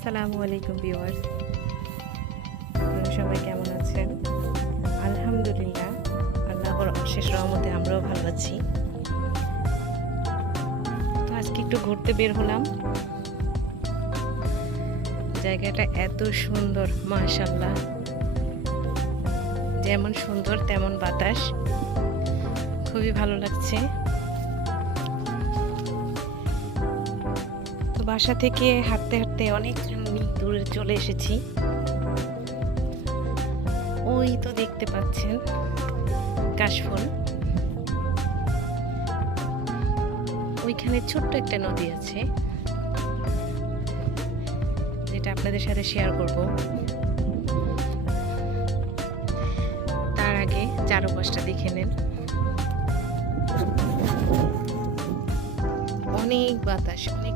আসসালামু আলাইকুম ভিউয়ার্স, আপনারা সবাই কেমন আছেন? আলহামদুলিল্লাহ, আল্লাহর অশেষ রহমতে আমরাও ভালো আছি। তো আজকে একটু ঘুরতে বের হলাম। জায়গাটা এত সুন্দর, মাশাআল্লাহ। যেমন সুন্দর তেমন বাতাস, খুবই ভালো লাগছে। তো বাসা থেকে হাঁটতে হাঁটতে অনেক দূরে চলে এসেছি। ওই তো দেখতে পাচ্ছেন কাশফুল। ওইখানে ছোট্ট একটা নদী আছে, যেটা আপনাদের সাথে শেয়ার করব। তার আগে চারপাশটা দেখে নেন। অনেক বাতাস, অনেক